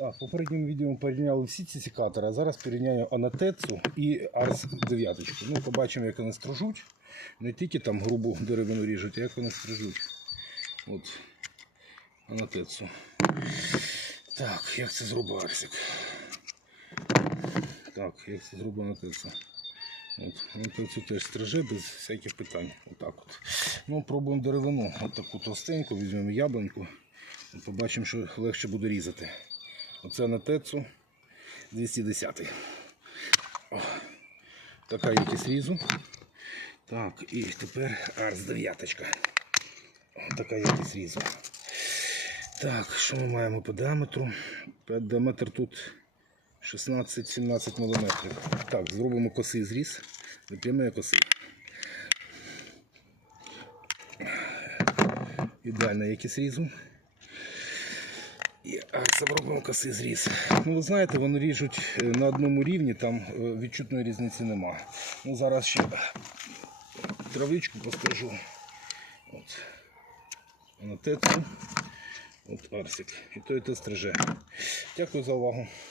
Так, в попередньому відео порівняли всі ці секатори, а зараз порівняю Анатецу і Арс 9. Ну, побачимо, як вони стрижуть. Не тільки там грубу деревину ріжуть, а як вони стрижуть. От Анатецу. Так, як це зробив Арсик? Так, як це зробив Анатецу? От, Анатецю теж стриже без всяких питань. Отак от. Ну, пробуємо деревину. От таку товстеньку, візьмемо яблуньку. Побачимо, що легше буде різати. Оце на тецу 210. О, така якість різу. Так, і тепер арс дев'яточка. Така якість різу. Так, що ми маємо по діаметру? Діаметр тут 16-17 мм. Так, зробимо косий зріз. А косий. Ідеальна якість різу. І арсом коси зріз. Ну, ви знаєте, вони ріжуть е, на одному рівні, там е, відчутної різниці нема. Ну, зараз ще травичку пострижу. От. На тецу. От арсик. І то і те стриже. Дякую за увагу.